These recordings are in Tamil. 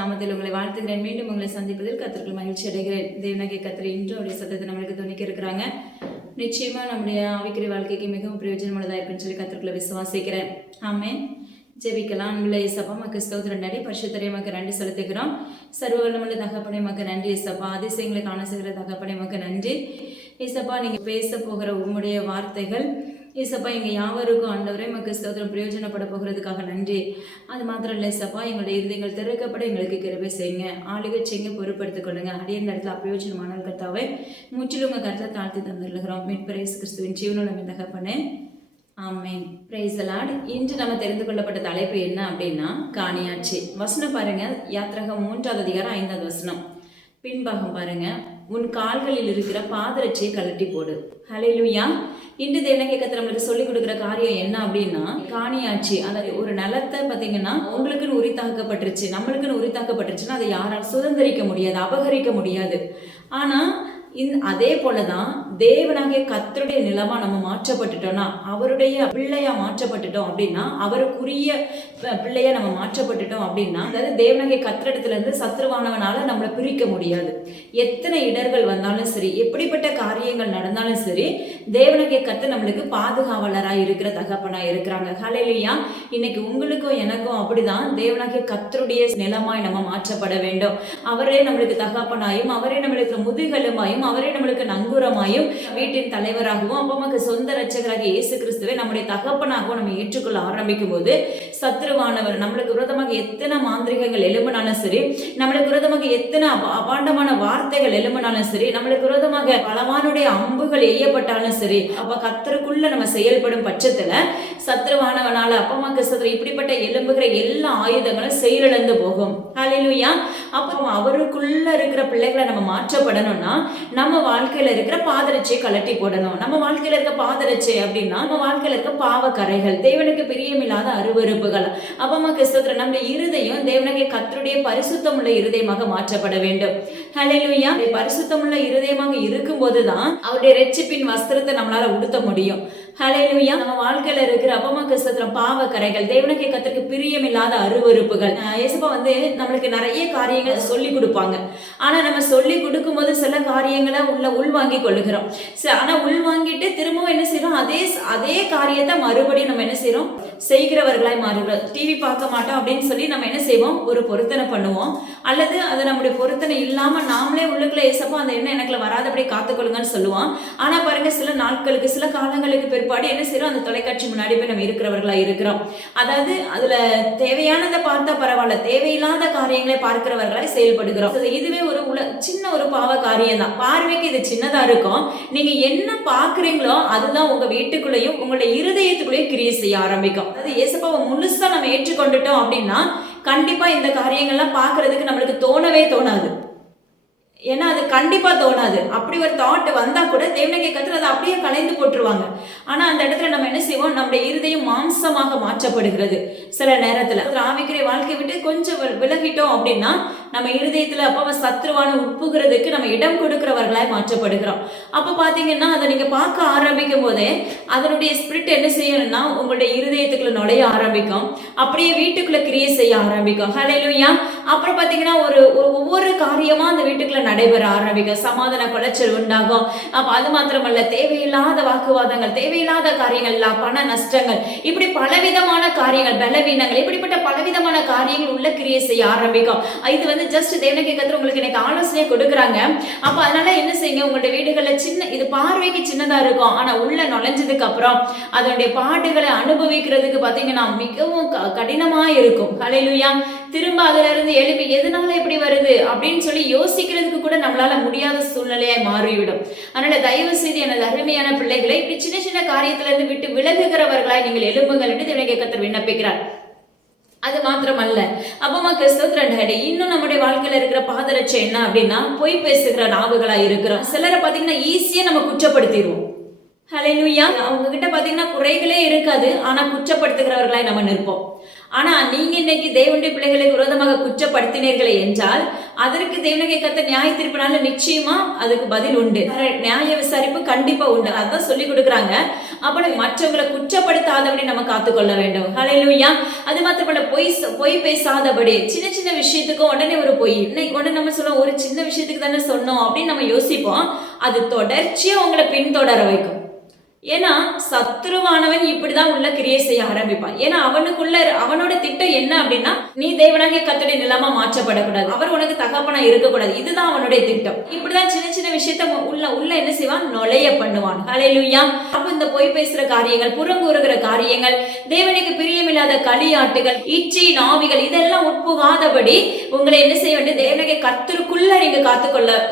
நாமத்தில் உங்களை வாழ்த்துகிறேன். மீண்டும் உங்களை சந்திப்பதில் கர்த்தருக்குள் மகிழ்ச்சி அடைகிறேன். தேவனாகிய கர்த்தர் இன்று அவருடைய சத்தத்தை நம்மளுக்கு துணிக்க இருக்கிறாங்க. நிச்சயமா நம்முடைய ஆவிக்குரிய வாழ்க்கைக்கு மிகவும் பிரயோஜனமானதாக இருக்குன்னு சொல்லி கர்த்தருக்குள்ள விசுவாசிக்கிறேன். ஆமென். ஜெபிக்கலாம். அன்புள்ள இயேசப்பா, மக்கு ஸ்தோத்திரம் நன்றி. பரிசுத்தரே மக்கு நன்றி செலுத்துகிறோம். சர்வ வல்லமையுள்ள தகப்பனே மக்கு நன்றி இயேசப்பா. அதிசயங்களை காண செய்கிற தகப்பனே மக்கு நன்றி இயேசப்பா. நீங்க பேச போகிற உம்முடைய வார்த்தைகள் ஏசப்பா எங்கள் யாவருக்கும் ஆண்டவரே மக்கு ஸ்தோத்திரம் பிரயோஜனப்பட போகிறதுக்காக நன்றி. அது மாத்திரம் இல்லை ஏசப்பா, எங்களுடைய இருதயங்கள் திறக்கப்பட எங்களுக்கு கிருபை செய்யுங்க, ஆளுகை செய்யுங்க, பொறுப்படுத்திக் கொள்ளுங்க. அடிய நேரத்தில் அப்பிரயோஜனமான கர்த்தாவே முற்றிலும் உங்கள் கருத்தில் தாழ்த்தி தந்துள்ளோம். மீட்பர் இயேசு கிறிஸ்துவின் ஜீவனுள்ள தகப்பனே, ஆமென். Praise the Lord. இன்று நம்ம தெரிந்து கொள்ளப்பட்ட தலைப்பு என்ன அப்படின்னா காணியாட்சி. வசனம் பாருங்க, யாத்திராகமம் 3ஆம் அதிகாரம் 5ஆவது வசனம். பின்பாகம் பாருங்க, உன் கால்களில் இருக்கிற பாதரட்சியை கழட்டி போடு. ஹல்லேலூயா. இன்று தேவனாகிய கர்த்தர் நம்மளுக்கு சொல்லிக் கொடுக்குற காரியம் என்ன அப்படின்னா காணியாட்சி. அதாவது ஒரு நிலத்தை பார்த்தீங்கன்னா உங்களுக்குன்னு உரித்தாக்கப்பட்டுருச்சு, நம்மளுக்குன்னு உரித்தாக்கப்பட்டுருச்சுன்னா அதை யாரால் சுதந்திரிக்க முடியாது, அபகரிக்க முடியாது. ஆனால் அதே போலதான் தேவனாகிய கர்த்தருடைய நிலமா நம்ம மாற்றப்பட்டுட்டோம்னா, அவருடைய பிள்ளையா மாற்றப்பட்டுட்டோம் அப்படின்னா, அவருக்குரிய பிள்ளையா நம்ம மாற்றப்பட்டுட்டோம் அப்படின்னா, அதாவது தேவனாகிய கர்த்தரிடத்துல இருந்து சத்ருவானவனால நம்மளை பிரிக்க முடியாது. எத்தனை இடர்கள் வந்தாலும் சரி, எப்படிப்பட்ட காரியங்கள் நடந்தாலும் சரி, தேவனாகிய கர்த்தர் நம்மளுக்கு பாதுகாவலராக இருக்கிற தகப்பனா இருக்கிறாங்க. ஹல்லேலூயா. இன்னைக்கு உங்களுக்கும் எனக்கும் அப்படிதான் தேவனாகிய கர்த்தருடைய நிலமாய் நம்ம மாற்றப்பட வேண்டும். அவரே நம்மளுக்கு தகப்பனாயும், அவரே நம்மளுக்கு முதுகெலும்பாயும், அவரே நம்மளுக்கு நங்கூரமாயும், வீட்டின் தலைவராகவும், அப்பமாக்கு சொந்த ரட்சகராக இயேசு கிறிஸ்துவை நம்முடைய தகப்பனாகவும் நம்ம ஏற்றுக்கொள்ள ஆரம்பிக்கும் போது சத்ருவானவர் நம்மளுக்கு விரோதமாக எத்தனை மாந்திரிகங்கள் எழும்பினாலும் சரி, நம்மளுக்கு விரோதமாக எத்தனை அபாண்டமான வார்த்தைகள் எழும்பினாலும் சரி, நம்மளுக்கு விரோதமாக பலவானுடைய அம்புகள் எய்யப்பட்டாலும் சரி, அப்ப கர்த்தருக்குள்ள நம்ம செயல்படும் பட்சத்துல சத்ருவானவனால அப்பமாக்கு சத்ரு இப்படிப்பட்ட எழும்புகிற எல்லா ஆயுதங்களும் செயலிழந்து போகும். ஹல்லேலூயா. அப்போ அவருக்குள்ள இருக்கிற பிள்ளைகளை நம்ம மாற்றப்படணும்னா நம்ம வாழ்க்கையில இருக்கிற பாதரட்சியை கழட்டி போடணும். நம்ம வாழ்க்கையில இருக்க பாதரட்சி அப்படின்னா நம்ம வாழ்க்கையில இருக்க பாவக்கரைகள், தேவனுக்கு பிரியமில்லாத அருவருப்புகள். அப்பமா கிறிஸ்தவ நம்ம இருதயம் தேவனுக்கு கர்த்தருடைய பரிசுத்தமுள்ள இருதயமாக மாற்றப்பட வேண்டும். ஹல்லேலூயா. பரிசுத்தமுள்ள இருதயமாக இருக்கும் போதுதான் அவருடைய ரட்சிப்பின் வஸ்திரத்தை நம்மளால உடுத்த முடியும். ஹல்லேலூயா. நம்ம வாழ்க்கையில இருக்கிற அப்பமா கிறிஸ்தவ பாவக்கரைகள், தேவனுக்கு கர்த்தருக்கு பிரியமில்லாத அருவருப்புகள். இயேசுப்பா நம்மளுக்கு நிறைய காரியங்கள் சொல்லி கொடுப்பாங்க. ஆனா நம்ம சொல்லி கொடுக்கும் போது சில காரியங்களை உள்வாங்கி கொள்ளுகிறோம். ஆனா உள்வாங்கிட்டு திரும்பவும் என்ன செய்யறோம், அதே காரியத்தை மறுபடியும் நம்ம என்ன செய்யறோம், செய்கிறவர்களாய் மாறுகிறோம். டிவி பார்க்க மாட்டோம் அப்படின்னு சொல்லி நம்ம என்ன செய்வோம், ஒரு பொருத்தனை பண்ணுவோம். அல்லது அது நம்முடைய பொருத்தனை இல்லாம நாமளே உள்ளுக்குள்ள ஏசப்பா அந்த எண்ணம் எனக்குள்ள வராதபடி காத்துக்கொள்ளுங்கன்னு சொல்லுவோம். ஆனா பாருங்க, சில நாட்களுக்கு சில காலங்களுக்கு பிற்பாடு என்ன செய்யறோம், அந்த தொலைக்காட்சி முன்னாடி போய் நம்ம இருக்கிறவர்களா இருக்கிறோம். அதாவது அதுல தேவையானதை பார்த்தா பரவாயில்ல, தேவையில்லாத காரியங்களை பார்க்கிறவர்களாய் செயல்படுகிறோம். இதுவே ஒரு சின்ன ஒரு பாவ காரியம் தான். பார்வைக்கு இது சின்னதா இருக்கும். நீங்க என்ன பாக்குறீங்களோ அதுதான் உங்க வீட்டுக்குள்ளேயும் உங்களுடைய இருதயத்துக்குள்ளேயும் கிரியை செய்ய ஆரம்பிக்கும். அதாவது இயேசுப்பாவை முழுசா நம்ம ஏற்றுக்கொண்டுட்டோம் அப்படின்னா கண்டிப்பா இந்த காரியங்கள்லாம் பாக்குறதுக்கு நம்மளுக்கு தோணவே தோணாது. ஏன்னா அது கண்டிப்பா தோணாது. அப்படி ஒரு தாட் வந்தா கூட தேவனாகிய கர்த்தர் அதை அப்படியே கலைந்து போட்டுருவாங்க. ஆனா அந்த இடத்துல நம்ம என்ன செய்வோம், நம்முடைய இருதயம் மாம்சமாக மாற்றப்படுகிறது. சில நேரத்துல ஆவிக்குரிய வாழ்க்கை விட்டு கொஞ்சம் விலகிட்டோம் அப்படின்னா நம்ம இருதயத்துல அப்ப சத்ருவான உட்புகிறதுக்கு நம்ம இடம் கொடுக்கிறவர்களாய் மாற்றப்படுகிறோம். அப்ப பாத்தீங்கன்னா அதை நீங்க பார்க்க ஆரம்பிக்கும் போதே அதனுடைய ஸ்பிரிட் என்ன செய்யணும்னா உங்களுடைய இருதயத்துக்குள்ள நுழைய ஆரம்பிக்கும். அப்படியே வீட்டுக்குள்ள கிரியை செய்ய ஆரம்பிக்கும். ஹல்லேலூயா. அப்புறம் பாத்தீங்கன்னா ஒவ்வொரு காரியமா அந்த வீட்டுக்குள்ள நடைபெற ஆரம்பிக்கும். சமாதான குலைச்சல் உண்டாகும். அப்ப அது மாத்திரமல்ல, தேவையில்லாத வாக்குவாதங்கள், தேவையில்லாத காரியங்கள், பண நஷ்டங்கள், இப்படி பலவிதமான காரியங்கள், பலவீனங்கள், இப்படிப்பட்ட பலவிதமான காரியங்கள் உள்ள கிரியை செய்ய ஆரம்பிக்கும். இது ஜஸ்ட் தேவனாகிய கர்த்தர் உங்களுக்கு எனக்கு ஆலோசனை கொடுக்குறாங்க. அப்ப அதனால என்ன செய்யுங்க, உங்களுடைய வீடுகள்ல இது பார்வைக்கு சின்னதா இருக்கும். ஆனா உள்ள நுழைஞ்சதுக்கு அப்புறம் அதனுடைய பாடுகளை அனுபவிக்கிறதுக்கு பாத்தீங்கன்னா மிகவும் கடினமா இருக்கும். ஹல்லேலூயா. திரும்ப அதுல இருந்து எழுப்பி எதனால இப்படி வருது அப்படின்னு சொல்லி யோசிக்கிறதுக்கு கூட நம்மளால முடியாத சூழ்நிலையாய் மாறிவிடும். அதனால தயவு செய்து எனது அருமையான பிள்ளைகளை இப்படி சின்ன சின்ன காரியத்துல இருந்து விட்டு விலகுகிறவர்களாய் நீங்கள் எழும்புங்கள் என்று தேவனாகிய கர்த்தர் விண்ணப்பிக்கிறார். அது மாத்திரமல்ல, அப்பமா கிறிஸ்தவ இன்னும் நம்முடைய வாழ்க்கையில இருக்கிற பாதரட்சை என்ன அப்படின்னா பொய் பேசுகிற நாவுகளா இருக்கிறோம். சிலரை பாத்தீங்கன்னா ஈஸியா நம்ம குற்றப்படுத்திடுவோம். ஹல்லேலூயா. அவங்க கிட்ட பாத்தீங்கன்னா குறைகளே இருக்காது, ஆனா குற்றப்படுத்துகிறவர்களாய் நம்ம நிற்போம். ஆனா நீங்க இன்னைக்கு தேவனுடைய பிள்ளைகளுக்கு விரோதமாக குற்றப்படுத்தினீர்களே என்றால் அதற்கு தேவனாகிய கர்த்தர் நியாய தீர்ப்பினால நிச்சயமா அதுக்கு பதில் உண்டு. நியாய விசாரிப்பு கண்டிப்பா உண்டு. அதான் சொல்லி கொடுக்குறாங்க. அப்ப மற்றவங்களை குற்றப்படுத்தாதபடி நம்ம காத்துக்கொள்ள வேண்டும். ஹல்லேலூயா. அது மாத்திரமல்ல, பொய் பேசாதபடி. சின்ன சின்ன விஷயத்துக்கும் உடனே ஒரு பொய். இன்னைக்கு உடனே நம்ம சொல்லுவோம், ஒரு சின்ன விஷயத்துக்கு தானே சொன்னோம் அப்படின்னு நம்ம யோசிப்போம். அது தொடர்ச்சியா உங்களை பின்தொடர வைக்கும். ஏன்னா சத்ருவானவன் இப்படிதான் உள்ள கிரியை செய்ய ஆரம்பிப்பான். ஏன்னா அவனோட திட்டம் என்ன அப்படின்னா, நீ தேவனாகிய கர்த்தருடைய நிலமா மாற்றப்படக்கூடாது, அவர் உனக்கு தகப்பனா இருக்கக்கூடாது. இதுதான் அவனுடைய திட்டம். இப்படிதான் சின்ன சின்ன விஷயத்த உள்ள என்ன செய்வான், நுழைய பண்ணுவான். ஹல்லேலூயா. அப்ப இந்த பொய் பேசுற காரியங்கள், புறங்கூறுகிற காரியங்கள், தேவனுக்கு பிரியமில்லாத களியாட்டுகள், இச்சையின் ஆவிகள், இதெல்லாம் உட்புகாதபடி உங்களை என்ன செய்ய வேண்டும், தேவனுடைய கர்த்தருக்குள்ள நீங்க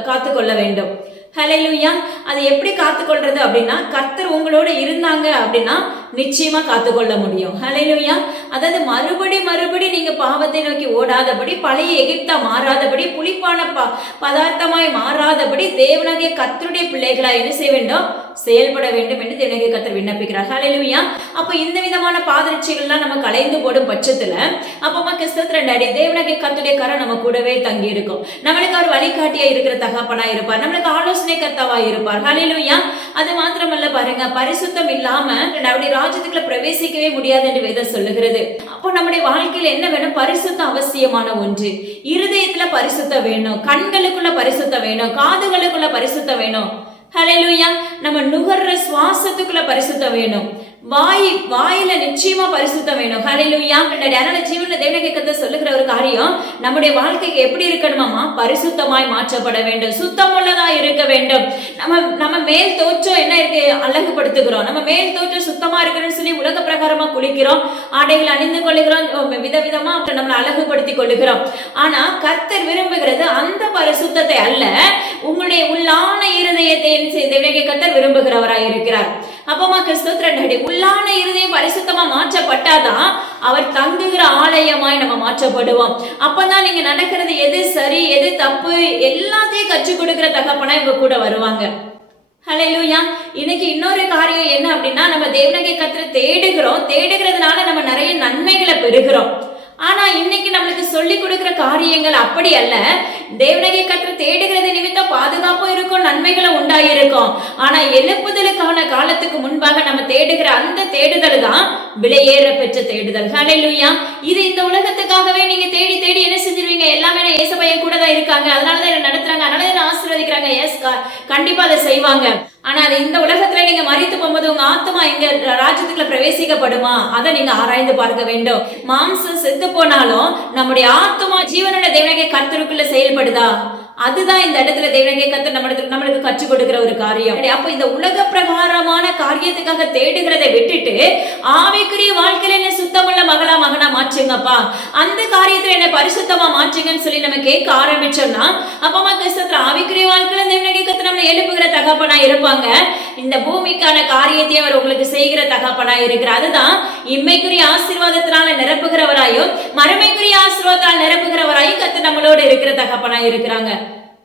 காத்துக்கொள்ள வேண்டும். ஹல்லேலூயா. அது எப்படி காத்துக்கொள்றது அப்படின்னா, கர்த்தர் உங்களோட இருந்தாங்க அப்படின்னா நிச்சயமா காத்துக்கொள்ள முடியும். ஹல்லேலூயா. அதாவது மறுபடி நீங்க பாவத்தை நோக்கி ஓடாதபடி, பழைய எகிப்தா மாறாதபடி, புளிப்பான பதார்த்தமாய் மாறாதபடி தேவனாகிய கர்த்தருடைய பிள்ளைகளா என்ன செய்ய வேண்டும், செயல்பட வேண்டும் என்று தேவனாகிய கர்த்தர் விண்ணப்பிக்கிறார். ஹல்லேலூயா. அப்ப இந்த விதமான பாதரட்சிகள்லாம் நம்ம கலைந்து போடும் பட்சத்துல அப்பமா கிறிஸ்தவத்தின் டாடி தேவனாகிய கர்த்தருடைய கரம் நம்ம கூடவே தங்கி இருக்கும். நம்மளுக்கு அவர் வழிகாட்டியா இருக்கிற தகப்பனா இருப்பார், நம்மளுக்கு ஆலோசனை கர்த்தாவா இருப்பார். ஹல்லேலூயா. அது மாத்திரமல்ல பாருங்க, பரிசுத்தம் இல்லாம நம்முடைய ராஜ்யத்துக்குள்ள பிரவேசிக்கவே முடியாது என்று வேதம் சொல்லுகிறது. அப்போ நம்முடைய வாழ்க்கையில என்ன வேணும், பரிசுத்தம் அவசியமான ஒன்று. இருதயத்துல பரிசுத்தம் வேணும், கண்களுக்குள்ள பரிசுத்தம் வேணும், காதுகளுக்குள்ள பரிசுத்தம் வேணும். ஹல்லேலூயா. நம்ம நுகர்ற சுவாசத்துக்குள்ள பரிசுத்தம் வேணும், வாயில நிச்சயமா பரிசுத்தம் வேணும். ஹல்லேலூயா. அதனால ஜீவன்ல தேவனாகிய கர்த்தர் சொல்லுகிற ஒரு காரியம், நம்முடைய வாழ்க்கைக்கு எப்படி இருக்கணுமாமா, பரிசுத்தமாய் மாற்றப்பட வேண்டும், சுத்தமுள்ளதா இருக்க வேண்டும். நம்ம மேல் தோற்றம் என்ன இருக்கு, அழகுபடுத்துகிறோம். நம்ம மேல் தோற்றம் சுத்தமா இருக்கணும்னு சொல்லி உலக பிரகாரமா குளிக்கிறோம், ஆடைகள் அணிந்து கொள்ளுகிறோம், விதவிதமா நம்மளை அழகுபடுத்தி கொள்ளுகிறோம். ஆனா கர்த்தர் விரும்புகிறது அந்த பரிசுத்தத்தை அல்ல, உங்களுடைய உள்ளான இருதயத்தை தேவனாகிய கர்த்தர் விரும்புகிறவராய் இருக்கிறார். அப்பமா கிறிஸ்தவத்தின் உள்ளான இருதயம் பரிசுத்தமா மாற்றப்பட்டாதான் அவர் தங்குகிற ஆலயமாய் நம்ம மாற்றப்படுவோம். அப்பதான் நீங்க நடக்கிறது எது சரி எது தப்பு எல்லாத்தையும் கற்றுக் கொடுக்கிற தகப்பனா இவங்க கூட வருவாங்க. ஹல்லேலூயா. இன்னைக்கு இன்னொரு காரியம் என்ன அப்படின்னா, நம்ம தேவனாகிய கர்த்தரை தேடுகிறதுனால நம்ம நிறைய நன்மைகளை பெறுகிறோம். ஆனா இன்னைக்கு நம்மளுக்கு சொல்லி கொடுக்கிற காரியங்கள் அப்படி அல்ல. தேவனாகிய கர்த்தரை தேடுகிறது நிமித்தம் பாதுகாப்பும் இருக்கும், நன்மைகளும் உண்டாயிருக்கும். ஆனா எழுப்புதலுக்கான காலத்துக்கு முன்பாக நம்ம தேடுகிற அந்த தேடுதல் தான் விலையேற பெற்ற தேடுதல். ஹல்லேலூயா. இது இந்த உலகத்துக்காகவே நீங்க தேடி என்ன செஞ்சிருவீங்க, எல்லாமே ஏசப்பையன் கூட தான் இருக்காங்க, அதனாலதான் என்ன நடத்துறாங்க, அதனாலதான் ஆசீர்வதிக்கிறாங்க. எஸ், கண்டிப்பா அதை செய்வாங்க. ஆனா அது இந்த உலகத்துல நீங்க மரித்து போகும்போது உங்க ஆத்மா இங்க ராஜ்யத்துக்குள்ள பிரவேசிக்கப்படுமா, அதை நீங்க ஆராய்ந்து பார்க்க வேண்டும். மாம்சம் செத்து போனாலும் நம்முடைய ஆத்மா ஜீவனுள்ள தேவனாகிய கர்த்தருக்குள்ள செயல்படுதா, அதுதான் இந்த இடத்துல தேவனாகிய கர்த்தர் நம்மளுக்கு கற்றுக் கொடுக்கிற ஒரு காரியம். அப்ப இந்த உலக பிரகாரமான காரியத்துக்காக தேடுகிறதை விட்டுட்டு ஆவிக்குரிய வாழ்க்கையில என்ன சுத்தமுள்ள மகனா மாற்றுங்கப்பா, அந்த காரியத்துல என்ன பரிசுத்தமா மாற்றுங்கன்னு சொல்லி நம்ம கேட்க ஆரம்பிச்சோம்னா, அப்பமா கிறிஸ்தவத்துல ஆவிக்குரிய வாழ்க்கையில தேவனாகிய கர்த்தர் நம்மளை எழுப்புகிற தகப்பனா இருப்பாங்க. இந்த பூமிக்கான காரியத்தை அவர் உங்களுக்கு செய்கிற தகப்பனா இருக்கிறார். அதுதான் இம்மைக்குரிய ஆசீர்வாதத்தினால நிரப்புகிறவராயும் மறுமைக்குரிய ஆசீர்வாதத்தால் நிரப்புகிறவராயும் கர்த்தர் நம்மளோட இருக்கிற தகப்பனா இருக்கிறாங்க.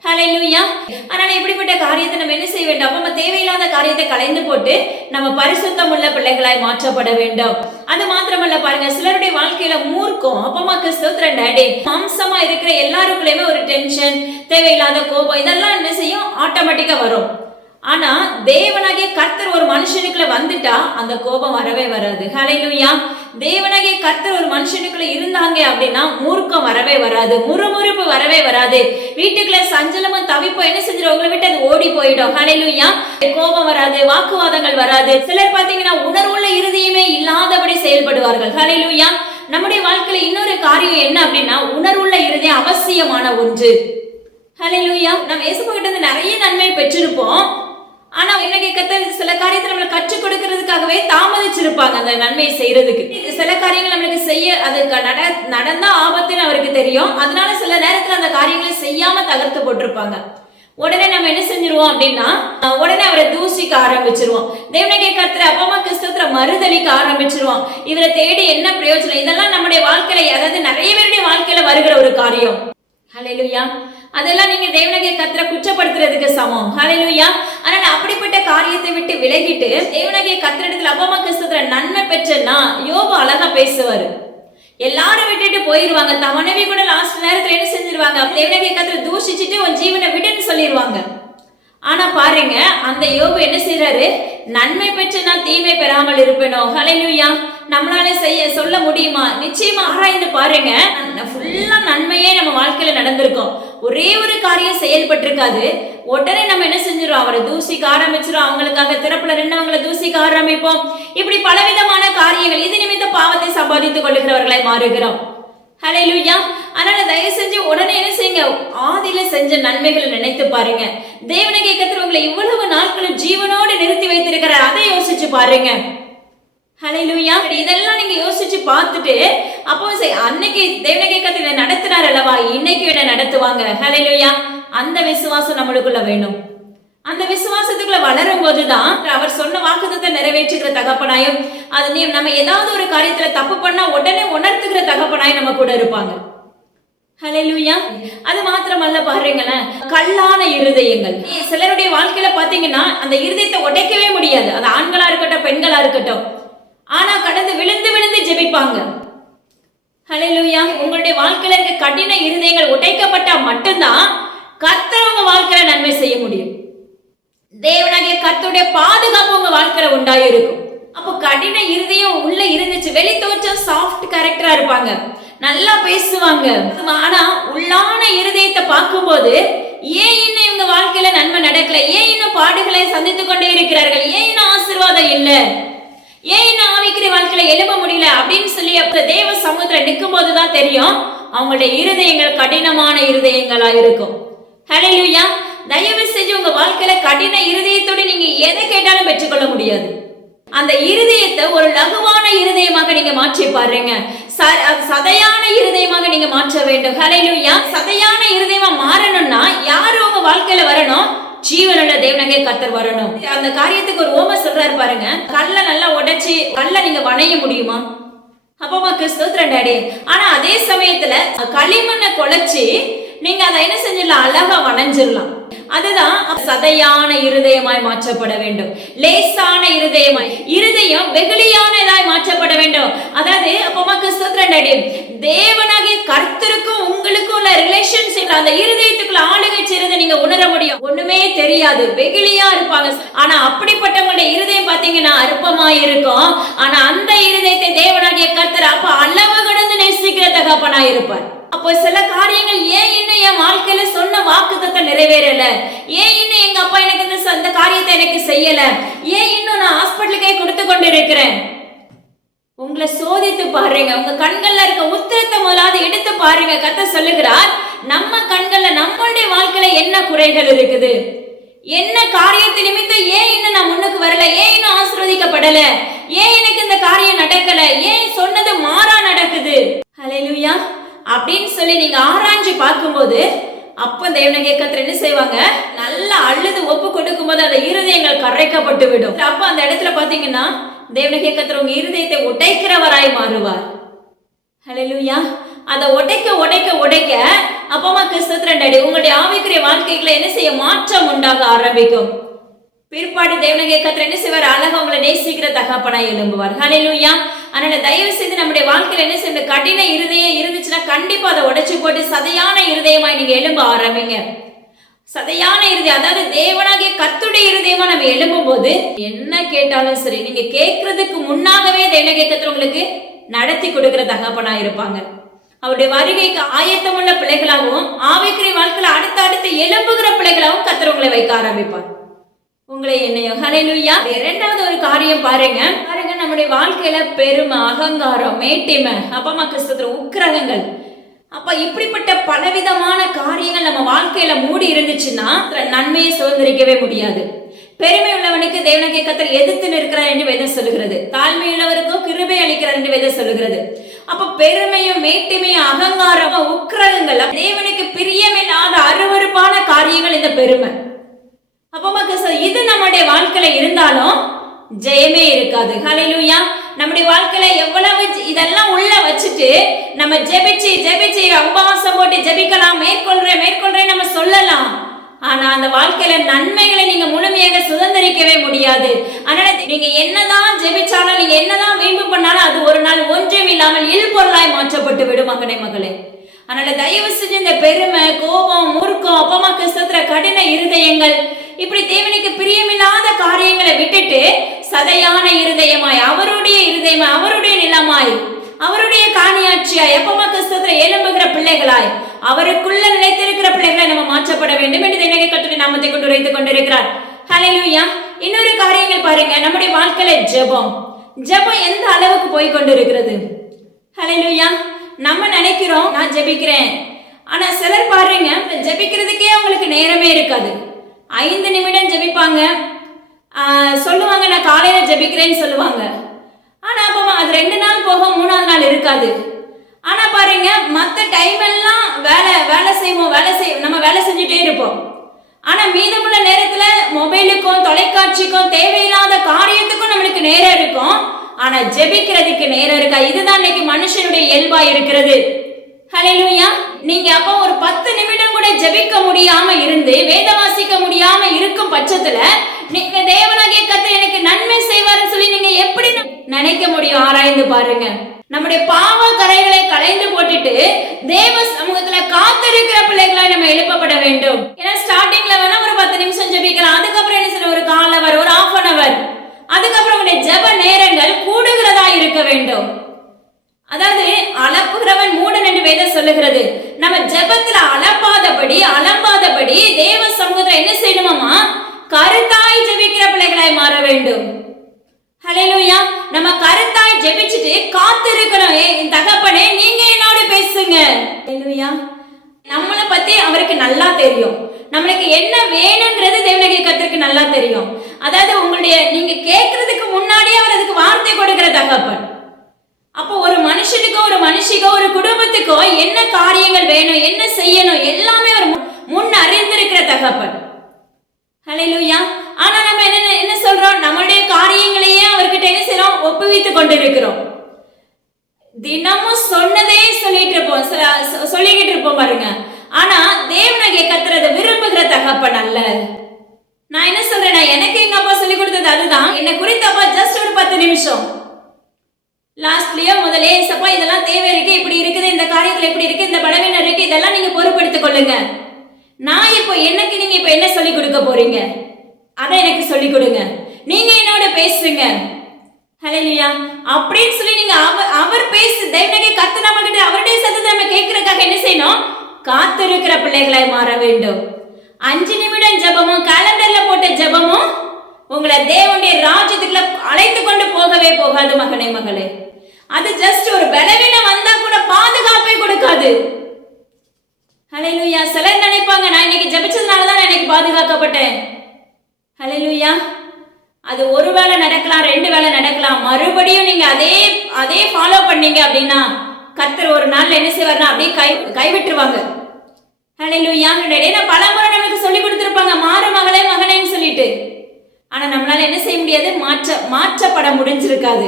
ஹல்லேலூயா. அதனால இப்படிப்பட்ட காரியத்தை நம்ம என்ன செய்ய வேண்டும், நம்ம தேவையில்லாத காரியத்தை கலைந்து போட்டு நம்ம பரிசுத்தம் உள்ள பிள்ளைகளாய் மாற்றப்பட வேண்டும். அது மாத்திரமல்ல பாருங்க, சிலருடைய வாழ்க்கையில மூர்க்கம், அப்பமா கிறிஸ்தவத்தின் டாடி மாம்சமா இருக்கிற எல்லாருக்குள்ளயுமே ஒரு டென்ஷன், தேவையில்லாத கோபம், இதெல்லாம் என்ன செய்யும், ஆட்டோமேட்டிக்கா வரும். ஆனா தேவனாகிய கர்த்தர் ஒரு மனுஷனுக்குள்ள வந்துட்டா அந்த கோபம் வரவே வராது. ஹல்லேலூயா. தேவனாகிய கர்த்தர் ஒரு மனுஷனுக்குள்ள இருந்தாங்க அப்படின்னா மூர்க்கம் வரவே வராது, முறுமுறுப்பு வரவே வராது, வீட்டுக்குள்ள சஞ்சலமும் தவிப்பும் என்ன செஞ்சிடும், உங்களை விட்டு அது ஓடி போயிடும். ஹல்லேலூயா. கோபம் வராது, வாக்குவாதங்கள் வராது. சிலர் பாத்தீங்கன்னா உணர்வுள்ள இருதயமே இல்லாதபடி செயல்படுவார்கள். ஹல்லேலூயா. நம்முடைய வாழ்க்கையில இன்னொரு காரியம் என்ன அப்படின்னா, உணர்வுள்ள இருதயம் அவசியமான ஒன்று. ஹல்லேலூயா. நம்ம இயேசுப்பா கிட்ட இருந்து நிறைய நன்மை பெற்றிருப்போம். ஆனா இன்னைக்கு கர்த்தர் சில காரியத்தை நம்மளை கற்றுக் கொடுக்கறதுக்காகவே தாமதிச்சிருப்பாங்க அந்த நன்மையை செய்யறதுக்கு. சில காரியங்கள் நம்மளுக்கு செய்ய அது நடந்தா ஆபத்துன்னு அவருக்கு தெரியும். அதனால சில நேரத்துல அந்த காரியங்களை செய்யாம தகர்த்து போட்டிருப்பாங்க. உடனே நம்ம என்ன செஞ்சிருவோம் அப்படின்னா, உடனே அவரை தூசிக்க ஆரம்பிச்சிருவோம். தேவனாகிய கர்த்தரை அப்பமா கிறிஸ்தவத்துல மறுதலிக்க ஆரம்பிச்சிருவோம். இவரை தேடி என்ன பிரயோஜனம், இதெல்லாம் நம்முடைய வாழ்க்கையில, அதாவது நிறைய பேருடைய வாழ்க்கையில வருகிற ஒரு காரியம். ஹல்லேலூயா. அதெல்லாம் நீங்க தேவனாகிய கர்த்தரை குற்றப்படுத்துறதுக்கு சமம். ஹல்லேலூயா. அதனால அப்படிப்பட்ட காரியத்தை விட்டு விலகிட்டு தேவனாகிய கர்த்தரிடத்துல அப்பமா கிறிஸ்தவத்துல நன்மை பெற்றனா யோபு அழகா பேசுவாரு. எல்லாரும் விட்டுட்டு போயிருவாங்க. தன் மனைவி கூட லாஸ்ட் நேரத்துல என்ன செஞ்சிருவாங்க, தேவனாகிய கர்த்தரை தூஷிச்சுட்டு உன் ஜீவனை விடுன்னு சொல்லிடுவாங்க. ஆனா பாருங்க, அந்த யோபு என்ன செய்யறாரு, நன்மை பெற்று நான் தீமை பெறாமல் இருப்பேனோ. ஹல்லேலூயா. நம்மளால சொல்ல முடியுமா? நிச்சயமா ஆராய்ந்து பாருங்க. ஃபுல்லா நன்மையே நம்ம வாழ்க்கையில நடந்திருக்கும். ஒரே ஒரு காரியம் செயல்பட்டிருக்காது. உடனே நம்ம என்ன செஞ்சிடும், அவரை தூசிக்க ஆரம்பிச்சிடும். அவங்களுக்காக திறப்புல நின்று தூசிக்க ஆரம்பிப்போம். இப்படி பலவிதமான காரியங்கள், இது நிமித்த பாவத்தை சம்பாதித்துக் கொள்ளுகிறவர்களை மாறுகிறோம். ஹல்லேலூயா. அதனால தயவு செஞ்சு உடனே என்ன செய்யுங்க, ஆதியில செஞ்ச நன்மைகளை நினைத்து பாருங்க. தேவனாகிய கர்த்தர் உங்களை இவ்வளவு நாட்களும் ஜீவனோடு நிறுத்தி வைத்திருக்கிறார். அதை யோசிச்சு பாருங்க. ஹல்லேலூயா. இதெல்லாம் நீங்க யோசிச்சு பார்த்துட்டு அப்போ அன்னைக்கு தேவனாகிய கர்த்தர் நடத்தினார் அல்லவா, இன்னைக்கு என்ன நடத்துவாங்க. ஹல்லேலூயா. அந்த விசுவாசம் நம்மளுக்குள்ள வேணும். அந்த விசுவாசத்துக்குள்ள வளரும் போதுதான் அவர் சொன்ன வாக்குத்தத்தை நிறைவேற்றுகிற தகப்பனாயும், அது நம்ம ஏதாவது ஒரு காரியத்துல தப்பு பண்ணா உடனே உணர்த்துகிற தகப்பனாயும் நம்ம கூட இருப்பாங்க. ஹல்லேலூயா. அது மாத்திரமல்ல பாருங்களேன், கல்லான இருதயங்கள் சிலருடைய வாழ்க்கையில பாத்தீங்கன்னா அந்த இருதயத்தை உடைக்கவே முடியாது. அது ஆண்களா இருக்கட்டும் பெண்களா இருக்கட்டும். ஆனா கடந்து விழுந்து விழுந்து ஜெபிப்பாங்க. ஹல்லேலூயா. உங்களுடைய வாழ்க்கையில இருக்க கடின இருதயங்கள் உடைக்கப்பட்டா மட்டும்தான் கர்த்தர் உங்க வாழ்க்கையில நன்மை செய்ய முடியும். தேவனாகிய கர்த்தருடைய பாதுகாப்பு உங்க வாழ்க்கையில உண்டாயிருக்கும். அப்போ கடின இருதயம் உள்ள இருந்துச்சு, வெளி தோற்றம் சாஃப்ட் கேரக்டரா இருப்பாங்க, நல்லா பேசுவாங்க. ஆனா உள்ளான இருதயத்தை பார்க்கும்போது ஏன் இன்னும் இவங்க வாழ்க்கையில நன்மை நடக்கல, ஏன் இன்னும் பாடுகளை சந்தித்துக் கொண்டே இருக்கிறார்கள், ஏன் இன்னும் ஆசீர்வாதம் இல்ல, ஏன் இன்னும் ஆவிக்குரிய வாழ்க்கையில எழும்ப முடியல அப்படின்னு சொல்லி தேவ சமூகத்துல நிற்கும் போதுதான் தெரியும் அவங்களுடைய இருதயங்கள் கடினமான இருதயங்களா இருக்கும். ஹல்லேலூயா. தயவு செஞ்சு உங்க வாழ்க்கையில கடின இருதயத்தோடு நீங்க எதை கேட்டாலும் பெற்றுக்கொள்ள முடியாது. அந்த இருதயத்தை ஒரு லகுவான இருதயமாக நீங்க மாற்றி பாருங்க. சதையான இருதயமாக நீங்க மாற்ற வேண்டும். ஹல்லேலூயா. சதையான இருதயமா மாறணும்னா யாரு உங்க வாழ்க்கையில வரணும், ஜீவனுள்ள தேவனாகிய கர்த்தர் வரணும். அந்த காரியத்துக்கு ஒரு ஓமை சொல்றாரு பாருங்க. கல்ல நல்லா உடைச்சு கல்ல நீங்க வணைய முடியுமா? அப்பமாக்கு ஸ்தோத்திரம் டாடி. ஆனா அதே சமயத்துல களிமண்ணை குழைச்சி நீங்க அதை என்ன செஞ்சிடலாம், அழகா வணைஞ்சிடலாம். அதுதான் சதையான இருதயமாய் மாற்றப்பட வேண்டும். லேசான இருதயமாய், இருதயம் வெகுளியானதாய் மாற்றப்பட வேண்டும். அதாவது அப்பமாக்கு ஸ்தோத்திரம் டாடி, தேவனாகிய கர்த்தருக்கும் உங்களுக்கும் உள்ள ரிலேஷன்ஷிப் அந்த இருதயத்துக்குள்ள ஆளுகை செய்யறதை நீங்க உணர முடியும். ஒண்ணுமே தெரியாது, வெகுளியா இருப்பாங்க. ஆனா அப்படிப்பட்டவங்களுடைய இருதயம் பாத்தீங்கன்னா அற்பமாய் இருக்கும். ஆனா அந்த இருதயத்தை தேவனாகிய கர்த்தர் அப்ப அளவு கடந்து நேசிக்கிற தகப்பனாய் இருப்பார். அப்போ சில காரியங்கள் ஏன் இன்னும் என் வாழ்க்கையில சொன்ன வாக்குத்தத்தை நிறைவேறல, ஏன் இன்னும் எங்க அப்பா எனக்கு இந்த காரியத்தை எனக்கு செய்யல, ஏன் இன்னும் நான் ஹாஸ்பிட்டலுக்கே கொடுத்து கொண்டு இருக்கிறேன். உங்களை சோதித்து பாருங்க. உங்க கண்கள்ல இருக்க உத்திரத்தை முதலாவது எடுத்து பாருங்க. கர்த்தர் சொல்லுகிறார், நம்ம கண்கள்ல நம்மளுடைய வாழ்க்கையில என்ன குறைகள் இருக்குது, என்ன காரியத்தை நிமித்தம் ஏன் இன்னும் நான் முன்னுக்கு வரல, ஏன் இன்னும் ஆசீர்வதிக்கப்படல, ஏன் எனக்கு இந்த காரியம் நடக்கல, ஏன் சொன்னது மாறா நடக்குது. ஹல்லேலூயா. அப்படின்னு சொல்லி நீங்க ஆராய்ச்சி பார்க்கும்போது அப்ப தேவனாகிய கர்த்தர் என்ன செய்வாங்க, நல்லா அழுது ஒப்பு கொடுக்கும் போது அந்த இருதயங்கள் கரைக்கப்பட்டு விடும். அப்ப அந்த இடத்துல பாத்தீங்கன்னா தேவனாகிய கர்த்தர் உங்க இருதயத்தை உடைக்கிறவராய் மாறுவார். ஹல்லேலூயா. அதை உடைக்க உடைக்க உடைக்க அப்பமா கிறிஸ்துவின் டாடி உங்களுடைய ஆவிக்குரிய வாழ்க்கைகளை என்ன செய்ய, மாற்றம் உண்டாக ஆரம்பிக்கும். பிற்பாடு தேவனாகிய கர்த்தர் என்ன செய்வார், அழகா உங்களை நேசிக்கிற தகப்பனாய் எழும்புவார். ஹல்லேலூயா. அதனால தயவு செய்து நம்முடைய வாழ்க்கையில என்ன செய்ய, கடின இருதயம் இருந்துச்சுன்னா கண்டிப்பா அதை உடைச்சு போட்டு சதையான இருதயமாய் நீங்க எழும்ப ஆரம்பிங்க. சதையான இருதயம், அதாவது தேவனாகிய கர்த்தருடைய இருதயமா நம்ம எழும்பும் போது என்ன கேட்டாலும் சரி, நீங்க கேட்கறதுக்கு முன்னாகவே தேவனாகிய கர்த்தர் உங்களுக்கு நடத்தி கொடுக்கிற தகப்பனா இருப்பாங்க. அவருடைய வருகைக்கு ஆயத்தமுள்ள பிள்ளைகளாகவும் ஆவிக்குரிய வாழ்க்கையில அடுத்து எழும்புகிற பிள்ளைகளாகவும் கர்த்தர் உங்களை வைக்க ஆரம்பிப்பார், உங்களை என்னையும். ஹல்லேலூயா. இரண்டாவது ஒரு காரியம் பாருங்க, நம்முடைய வாழ்க்கையில பெருமை, அகங்காரம், மேட்டிமை, அப்பமா கிறிஸ்துவ உக்கிரகங்கள், அப்ப இப்படிப்பட்ட பலவிதமான காரியங்கள் நம்ம வாழ்க்கையில மூடி இருந்துச்சுன்னா நன்மையை சுதந்திரிக்கவே முடியாது. பெருமை உள்ளவனுக்கு தேவனாகிய கர்த்தர் எதிர்த்து நிற்கிறார் என்று வேதம் சொல்லுகிறது. தாழ்மை உள்ளவருக்கும் கிருபை அளிக்கிறார் என்று வேதம் சொல்லுகிறது. அப்ப பெருமையும் மேட்டிமையும் அகங்காரமும் உக்கிரகங்கள் தேவனுக்கு பிரியமில்லாத அருவருப்பான காரியங்கள் இந்த பெருமை. அப்ப இது நம்முடைய வாழ்க்கையில இருந்தாலும் ஜெயமே இருக்காது. ஹல்லேலூயா. நம்முடைய வாழ்க்கையில எவ்வளவு இதெல்லாம் உள்ள வச்சுட்டு நம்ம ஜெபிச்சு உபவாசம் போட்டு ஜெபிக்கலாம், மேற்கொள்றேன் நம்ம சொல்லலாம். ஆனா அந்த வாழ்க்கையில நன்மைகளை நீங்க முழுமையாக சுதந்திரிக்கவே முடியாது. அதனால நீங்க என்னதான் ஜெபிச்சாலும், நீங்க என்னதான் வீம்பு பண்ணாலும் அது ஒரு நாள் ஒன்றும் இல்லாமல் இல்பொருளாய் மாற்றப்பட்டு விடும் மகனே மகளே. அதனால தயவு செஞ்சு இந்த பெருமை, கோபம், மூர்க்கம், அப்பமா கிறிஸ்தத்துல கடின இருதயங்கள், இப்படி தேவனுக்கு பிரியமில்லாத காரியங்களை விட்டுட்டு சதையான இருதயமாய், அவருடைய இருதயமாய், அவருடைய நிலமாய், அவருடைய காணியாட்சியாய், அப்பமா கிறிஸ்தத்துல எழும்புகிற பிள்ளைகளாய், அவருக்குள்ள நிலைத்திருக்கிற பிள்ளைகளை நம்ம மாற்றப்பட வேண்டும் என்று தேவனுடைய கர்த்தருடைய நாமத்தை கொண்டு உரைத்துக் கொண்டிருக்கிறார். ஹல்லேலூயா. இன்னொரு காரியங்கள் பாருங்க, நம்முடைய வாழ்க்கையில ஜெபம் எந்த அளவுக்கு போய் கொண்டிருக்கிறது. ஹல்லேலூயா. நம்ம நினைக்கிறோம் நான் ஜெபிக்கிறேன், ஆனா சிலர் பாருங்க ஜெபிக்கிறதுக்கே அவங்களுக்கு நேரமே இருக்காது. 5 நிமிடம் ஜெபிப்பாங்க, சொல்லுவாங்க நான் காலையில ஜெபிக்கிறேன்னு சொல்லுவாங்க. ஆனா அப்போ அது 2 நாள் போகும், 3ஆவது நாள் இருக்காது. ஆனா பாருங்க மற்ற டைம் எல்லாம் வேலை செய்வோம், நம்ம வேலை செஞ்சுட்டே இருப்போம். ஆனா மீதமுள்ள நேரத்துல மொபைலுக்கும் தொலைக்காட்சிக்கும் தேவையில்லாத காரியத்துக்கும் நம்மளுக்கு நேரம் இருக்கும், ஆனா ஜெபிக்கிறதுக்கு நேரம் இருக்கா. இதுதான் இன்னைக்கு மனுஷனுடைய இயல்பா இருக்கிறது. ஹல்லேலூயா. நீங்க அப்போ ஒரு 10 நிமிடம் கூட ஜெபிக்க முடியாம இருந்து, வேத வாசிக்க முடியாம இருக்கும் பட்சத்துல நீங்க தேவனாகிய கர்த்தர் எனக்கு நன்மை செய்வார்னு சொல்லி நீங்க எப்படி நினைக்க முடியும்? ஆராய்ந்து பாருங்க. நம்முடைய பாவ கரைகளை களைந்து போட்டுட்டு தேவ சமூகத்துல காத்திருக்கிற பிள்ளைகளை நம்ம எழுப்பப்பட வேண்டும். ஏன்னா ஸ்டார்டிங்ல வேணா ஒரு 10 நிமிஷம் ஜெபிக்கலாம், அதுக்கப்புறம் என்ன செய்யணும், ஒரு 1/4 hour, ஒரு 1/2 hour, அதுக்கப்புறம் உங்களுடைய ஜெப நேரங்கள் கூடுகிறதா இருக்க வேண்டும். அதாவது அளப்புகிறவன் மூடன் என்று வேதம் சொல்லுகிறது. நம்ம ஜெபத்துல அலம்பாதபடி தேவ சமூகத்துல என்ன செய்யணுமா, கருத்தாய் ஜெபிக்கிற பிள்ளைகளாய் மாற வேண்டும். ஹல்லேலூயா. நம்ம கருத்தாய் ஜெபிச்சுட்டு காத்திருக்கணும். தகப்பனே நீங்க என்னோட பேசுங்க. ஹல்லேலூயா. நம்மளை பத்தி அவருக்கு நல்லா தெரியும், நம்மளுக்கு என்ன வேணுங்கிறது தேவனாகிய கர்த்தருக்கு நல்லா தெரியும். அதாவது நீங்க கேட்கறதுக்கு முன்னாடியே அவர் அதுக்கு வார்த்தை கொடுக்கிற தகப்பன். அப்போ ஒரு மனுஷனுக்கோ ஒரு மனுஷிக்கோ ஒரு குடும்பத்துக்கோ என்ன காரியங்கள் வேணும், என்ன செய்யணும், எல்லாமே அவர் முன் அறிந்திருக்கிற தகப்பன். ஹல்லேலூயா. ஆனா நம்ம என்ன சொல்றோம், நம்மளுடைய காரியங்களையே அவர்கிட்ட என்ன செய்யறோம், ஒப்புவித்துக் கொண்டிருக்கிறோம். தினமும் சொன்னதே சொல்லிக்கிட்டு இருப்போம் பாருங்க. ஆனா தேவனாகிய கர்த்தர் அதை விரும்புகிற தகப்பன் அல்ல. நான் என்ன சொல்றேன், எனக்கு எங்க அப்பா சொல்லி கொடுத்தது அதுதான். என்ன குறித்த அப்பா ஜஸ்ட் ஒரு 10 நிமிஷம் லாஸ்ட்லயோ முதலே, சப்பா இதெல்லாம் தேவை இருக்கு, இப்படி இருக்குது, இந்த காரியத்துல இப்படி இருக்கு, இந்த பலவீனம் இருக்கு, இதெல்லாம் நீங்க பொறுப்படுத்திக் கொள்ளுங்க. நான் இப்போ எனக்கு நீங்க இப்ப என்ன சொல்லி கொடுக்க போறீங்க, அதை எனக்கு சொல்லி கொடுங்க, நீங்க என்னோட பேசுங்க. ஹல்லேலூயா. அப்படின்னு சொல்லி நீங்க அவர் பேசு தேவனாகிய கர்த்தர் நம்ம கிட்ட அவருடைய சத்தத்தை நம்ம கேட்கறதுக்காக என்ன செய்யணும், காத்திருக்கிற பிள்ளைகளாய் மாற வேண்டும். 5 நிமிடம் ஜெபமும் காலண்டர்ல போட்ட ஜெபமும் உங்களை தேவனுடைய ராஜ்யத்துக்குள்ள அழைத்து கொண்டு போகவே போகாது மகனே மகளே. அது ஜஸ்ட் ஒரு பலவீனம் வந்தா கூட பாதுகாப்பே கொடுக்காது. ஹல்லேலூயா. சிலர் நினைப்பாங்க நான் இன்னைக்கு ஜெபிச்சதுனால தான் நான் இன்னைக்கு பாதுகாக்கப்பட்டேன். ஹல்லேலூயா. அது ஒரு வேளை நடக்கலாம், 2 வேளை நடக்கலாம். மறுபடியும் நீங்க அதே ஃபாலோ பண்ணீங்க அப்படின்னா கர்த்தர் ஒரு நாள்ல என்ன செய்வார்னா அப்படியே கைவிட்டுருவாங்க. ஹல்லேலூயா. பலமுறை நமக்கு சொல்லி கொடுத்துருப்பாங்க மாறு மகளே மகனேன்னு சொல்லிட்டு. ஆனா நம்மளால என்ன செய்ய முடியாது, மாற்றப்பட முடிஞ்சிருக்காது.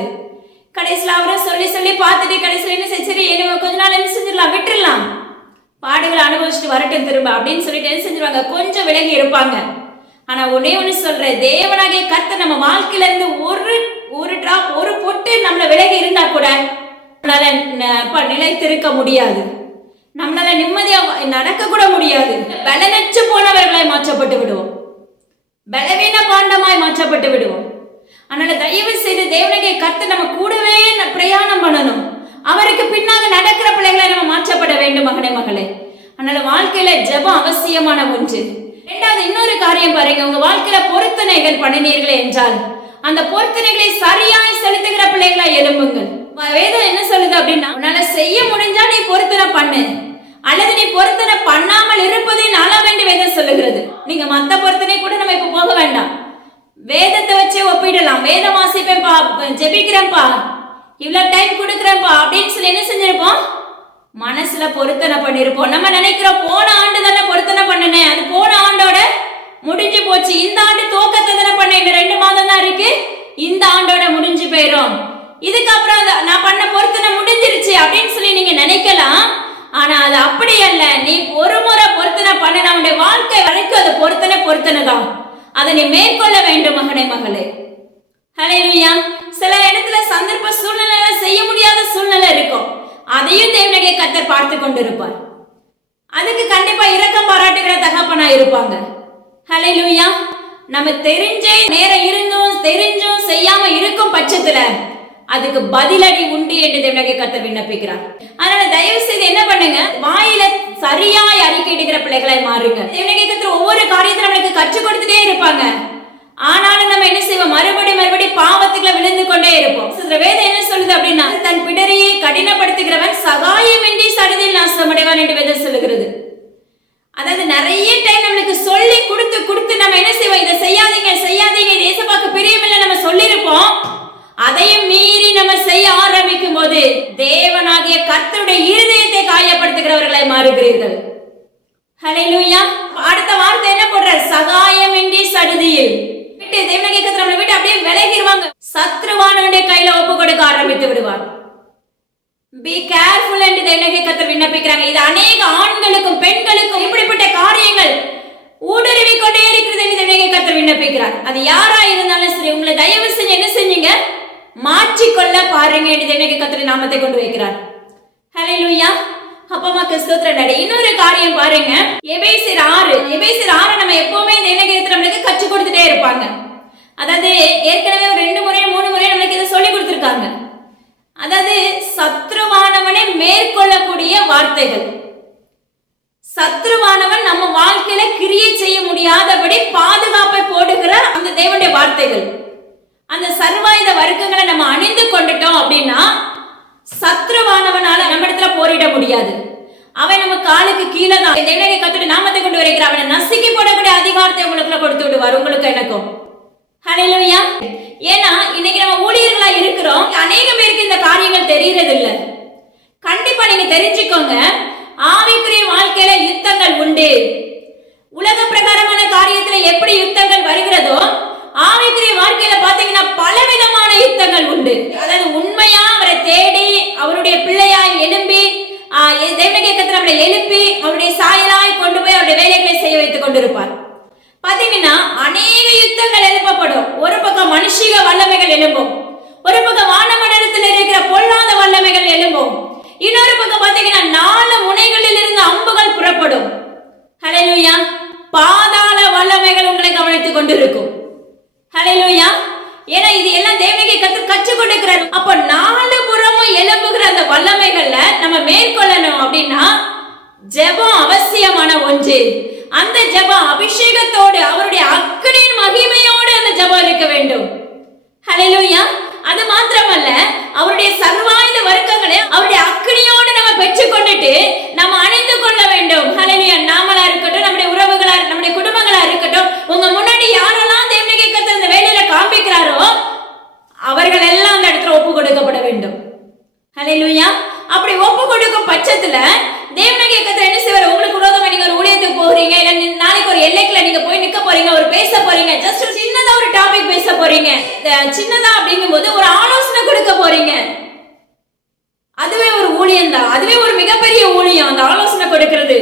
கடைசியில் அவரும் சொல்லி பார்த்துட்டு கடைசியில் என்ன சரி கொஞ்ச நாள் என்ன செஞ்சிடலாம், விட்டுடலாம், பாடுகளை அனுபவிச்சுட்டு வரட்டும் திரும்ப அப்படின்னு சொல்லிட்டு என்ன செஞ்சிருவாங்க, கொஞ்சம் விலகி இருப்பாங்க. ஆனா ஒண்ணு சொல்றேன், தேவனாகிய கர்த்தர் நம்ம வாழ்க்கையில இருந்து ஒரு டிராப், ஒரு பொட்டு நம்மள விலகி இருந்தா கூட நம்மளால நிலைத்திருக்க முடியாது, நம்மளால நிம்மதியா நடக்க கூட முடியாது. பலனற்று போனவர்களை மாற்றப்பட்டு விடுவோம், பலவீன பாண்டமாய் மாற்றப்பட்டு விடுவோம். அதனால தயவு செய்து தேவனாகிய கர்த்தர் நம்ம கூடவே பிரயாணம் பண்ணணும். அவருக்கு பின்னாக நடக்கிற பிள்ளைகளை நம்ம மாற்றப்பட வேண்டும் மகனே மகளே. அதனால வாழ்க்கையில ஜெபம் அவசியமான ஒன்று. 2வது இன்னொரு காரியம் பாருங்க, உங்க வாழ்க்கையில பொருத்தனைகள் பண்ணினீர்களே என்றால் அந்த பொருத்தனைகளை சரியாய் செலுத்துகிற பிள்ளைகளா எழும்புங்கள். வேதம் என்ன சொல்லுது அப்படின்னா, உன்னால செய்ய முடிஞ்சா நீ பொருத்தனை பண்ணு, அல்லது நீ பொருத்தனை பண்ணாமல் இருப்பதே நலவென்று வேதம் சொல்லுகிறது. நீங்க மத்த பொருத்தனை கூட நம்ம இப்ப போக வேண்டாம், வேதத்தை வச்சே ஒப்பிடலாம். வேதம் வாசிப்பேன்பா, ஜெபிக்கிறேன்பா, இவ்வளவு டைம் கொடுக்குறேன்பா அப்படின்னு சொல்லி என்ன செஞ்சிருப்போம், மனசுல பொருத்தனை பண்ணிருப்போம். நம்ம நினைக்கிறோம் போன ஆண்டு தானே பொருத்தனை பண்ணினேன், அது போன ஆண்டோட முடிஞ்சு போச்சு, இந்த ஆண்டு துவக்கத்தை தானே பண்ணேன், இன்னும் 2 மாதம் தான் இருக்கு, இந்த ஆண்டோட முடிஞ்சு போயிடும், இதுக்கப்புறம் நான் பண்ண பொருத்தனை முடிஞ்சிருச்சு அப்படின்னு சொல்லி நீங்க நினைக்கலாம். ஆனா அது அப்படி அல்ல. நீ ஒரு முறை பொருத்தனை பண்ண நம்முடைய வாழ்க்கை வரைக்கும் அது பொருத்தனை தான், அதை நீ மேற்கொள்ள வேண்டும் மகனே மகளே. ஹல்லேலூயா. சில இடத்துல சந்தர்ப்ப சூழ்நிலை செய்ய முடியாத சூழ்நிலை இருக்கும். அதையும் தேவனுடைய கர்த்தர் பார்த்து கொண்டிருப்பார். அதுக்கு கண்டிப்பா இரக்கம் பாராட்டுகிற தகப்பனா இருப்பாங்க. ஹல்லேலூயா. நம்ம தெரிஞ்சே நேரம் இருந்தும் தெரிஞ்சும் செய்யாம இருக்கும் பட்சத்துல அதுக்கு பதிலடி உண்டு என்று தேவனுடைய கர்த்தர் விண்ணப்பிக்கிறார். அதனால தயவு செய்து என்ன பண்ணுங்க, வாயில சரியாய் அறிக்கையிடுகிற பிள்ளைகளாய் மாறுங்க. தேவனுடைய கர்த்தர் ஒவ்வொரு காரியத்தையும் நம்மளுக்கு கற்றுக் கொடுத்துட்டே இருப்பாங்க. ஆனாலும் நம்ம என்ன செய்வோம், மறுபடி பாவத்துக்குள்ள விழுந்து கொண்டே இருப்போம். வேதம் என்ன சொல்லுது அப்படின்னா, தன் பிடரியை கடினப்படுத்துகிறவன் சகாயமின்றி சடுதியில் நாசமடைவான் என்று வேதம் சொல்லுகிறது. அதாவது நிறைய டைம் நம்மளுக்கு சொல்லி கொடுத்து நம்ம என்ன செய்வோம், இதை செய்யாதீங்க இது ஏசப்பாக்கு பிரியமில்லை நம்ம சொல்லியிருப்போம். அதையும் மீறி நம்ம செய்ய ஆரம்பிக்கும் போது தேவனாகிய கர்த்தருடைய இருதயத்தை காயப்படுத்துகிறவர்களாய் மாறுகிறீர்கள். ஹல்லேலூயா. அடுத்த வார்த்தை என்ன போடுறார், சகாயமின்றி சடுதியில் விட்டு தேவனுடைய கர்த்தர் நம்மளை விட்டு அப்படியே விலகிடுவாங்க. சத்ருவானுடைய கையில ஒப்பு கொடுக்க ஆரம்பித்து விடுவார். பி கேர்ஃபுல் என்று தேவனுடைய கர்த்தர் விண்ணப்பிக்கிறாங்க. இது அநேக ஆண்களுக்கும் பெண்களுக்கும் இப்படிப்பட்ட காரியங்கள் ஊடுருவி கொண்டே இருக்கிறது என்று தேவனுடைய கர்த்தர் விண்ணப்பிக்கிறார். அது யாரா இருந்தாலும் சரி, உங்களை தயவு செஞ்சு என்ன செஞ்சீங்க, மாற்றிக்கொள்ள பாருங்க என்று தேவனுடைய கர்த்தர் நாமத்தை கொண்டு வைக்கிறார். ஹல்லேலூயா. அப்பமாக்கு ஸ்தோத்திரம். இன்னொரு காரியம் பாருங்க, எபேசியர் 6 நம்ம எப்பவுமே தேவனுடைய கர்த்தர் நம்மளுக்கு கற்றுக் கொடுத்துட்டே இருப்பாங்க. அதாவது ஏற்கனவே ஒரு 2 முறை 3 முறை நம்மளுக்கு இதை சொல்லி கொடுத்திருக்காங்க. அதாவது சத்ருவானவனை மேற்கொள்ளக்கூடிய வார்த்தைகள். சத்ருவானவன் நம்ம வாழ்க்கையில கிரியை செய்ய முடியாதபடி பாதுகாப்பை போடுகிற அந்த தேவனுடைய வார்த்தைகள். அந்த சர்வாயுத வர்க்கங்களை நம்ம அணிந்து கொண்டுட்டோம் அப்படின்னா சத்ருவானவனால நம்ம இடத்துல போரிட முடியாது. அவன் நம்ம காலுக்கு கீழே தான். தேவனுடைய கர்த்தருடைய நாமத்தை கொண்டு வருகிறார். அவனை நசுக்கி போடக்கூடிய அதிகாரத்தை உங்களுக்குள்ள கொடுத்து விடுவார், உங்களுக்கு எனக்கும். ஹல்லேலூயா. ஏன்னா இன்னைக்கு நம்ம ஊழியர்களா இருக்கிறோம், அநேக பேருக்கு இந்த காரியங்கள் தெரியறது இல்ல. கண்டிப்பா நீங்க தெரிஞ்சுக்கோங்க, ஆவிக்குரிய வாழ்க்கையில யுத்தங்கள் உண்டு. உலக பிரகாரமான காரியத்துல எப்படி யுத்தங்கள் வருகிறதோ, ஆவிக்குரிய வாழ்க்கையில பாத்தீங்கன்னா பலவிதமான யுத்தங்கள் உண்டு. அதாவது உண்மையா அவரை தேடி அவருடைய பிள்ளையாய் எழும்பி தேவனுடைய கர்த்தர் நம்மளை எழுப்பி அவருடைய சாயலாய் கொண்டு போய் அவருடைய வேலைகளை செய்ய வைத்துக் கொண்டிருப்பார். பாத்தீங்கன்னா அநேக யுத்தங்கள் எழுப்பப்படும். ஒரு பக்கம் மனுஷிக வல்லமைகள் எழும்பும், ஒரு பக்கம் வானமண்டலத்தில் இருக்கிற பொல்லாத வல்லமைகள் எழும்பும், இன்னொரு பக்கம் பாத்தீங்கன்னா 4 முனைகளில் இருந்து அம்புகள் புறப்படும். ஹல்லேலூயா. பாதாள வல்லமைகள் உங்களை கவனித்துக் கொண்டிருக்கும். ஹல்லேலூயா. ஏன்னா இது எல்லாம் தேவனுடைய கர்த்தர் கற்றுக் கொடுக்கிறார். அப்ப 4 புறமும் எழும்புகிற அந்த வல்லமைகள்ல நம்ம மேற்கொள்ளணும் அப்படின்னா ஜெபம் அவசியமான ஒன்று. அந்த ஜெபம் அபிஷேகத்தோடு அவருடைய அக்கினியின் மகிமையோடு அந்த ஜெபம் இருக்க வேண்டும். ஹல்லேலூயா. அது மாத்திரமல்ல, அவருடைய சர்வாயுத வர்க்கங்களை அவருடைய அக்கினியோடு நம்ம பெற்றுக் கொண்டுட்டு நம்ம அணிந்து கொள்ள வேண்டும். ஹல்லேலூயா. நாமளா இருக்கட்டும், நம்முடைய உறவுகளா, நம்முடைய குடும்பங்களா இருக்கட்டும், உங்க முன்னாடி யாரெல்லாம் தேவனுடைய கர்த்தர் இந்த வேலையில காண்பிக்கிறாரோ அவர்கள் எல்லாம் அந்த இடத்துல ஒப்பு கொடுக்கப்பட வேண்டும். ஹல்லேலூயா. அப்படி ஒப்பு கொடுக்கும் பட்சத்துல தேவனுடைய கர்த்தர் என்ன செய்வார், உங்களுக்கு விரோதமா நீங்க ஒரு ஊழியத்துக்கு போறீங்க, இல்ல நாளைக்கு ஒரு எல்லைக்குள்ள நீங்க போய் நிக்க போறீங்க, ஒரு பேச போறீங்க, ஜஸ்ட் சின்னதா ஒரு டாபிக் பேச போறீங்க. சின்னதா அப்படிங்கும்போது ஒரு ஆலோசனை கொடுக்க போறீங்க. அதுவே ஒரு ஊழியம் தான், அதுவே ஒரு மிகப்பெரிய ஊழியம் அந்த ஆலோசனை கொடுக்கிறது.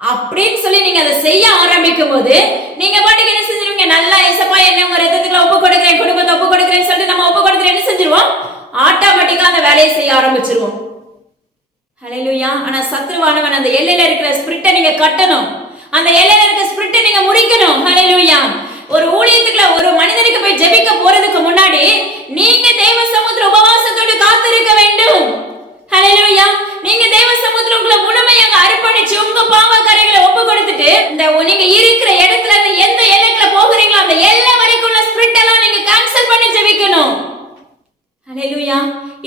அப்படின்னு சொல்லி நீங்க அதை செய்ய ஆரம்பிக்கும் போது நீங்க பாட்டுக்கு என்ன செஞ்சிருவீங்க, நல்லா ஏசப்பா என்ன உங்க ரத்தத்துக்குள்ள ஒப்பு கொடுக்கிறேன், குடும்பத்தை ஒப்பு கொடுக்கிறேன்னு சொல்லிட்டு நம்ம ஒப்பு கொடுத்துட்டு என்ன செஞ்சிருவோம், ஆட்டோமேட்டிக்கா அந்த வேலையை செய்ய ஆரம்பிச்சிருவோம். ஹல்லேலூயா. ஆனா சத்ருவானவன் அந்த எல்லையில இருக்கிற ஸ்பிரிட்டை நீங்க கட்டணும், அந்த எல்லையில இருக்கிற ஸ்பிரிட்டை நீங்க முறிக்கணும். ஹல்லேலூயா. ஒரு ஊழியத்துக்குள்ள ஒரு மனிதனுக்கு போய் ஜெபிக்க போறதுக்கு முன்னாடி நீங்க தேவ சமுத்திர உபவாசத்தோடு காத்திருக்க வேண்டும். ஹல்லேலூயா. நீங்க தேவ சமுத்திரக்குள்ள முழுமையாக அர்ப்பணிச்சு உங்க பாவ கரைகளை ஒப்பு கொடுத்துட்டு இந்த நீங்க இருக்கிற இடத்துல இருந்து எந்த எல்லைக்குள்ள போகிறீங்களோ அந்த எல்லை வரைக்கும் உள்ள ஸ்பிரிட் எல்லாம் நீங்க கேன்சல் பண்ணி ஜெபிக்கணும். ஹல்லேலூயா.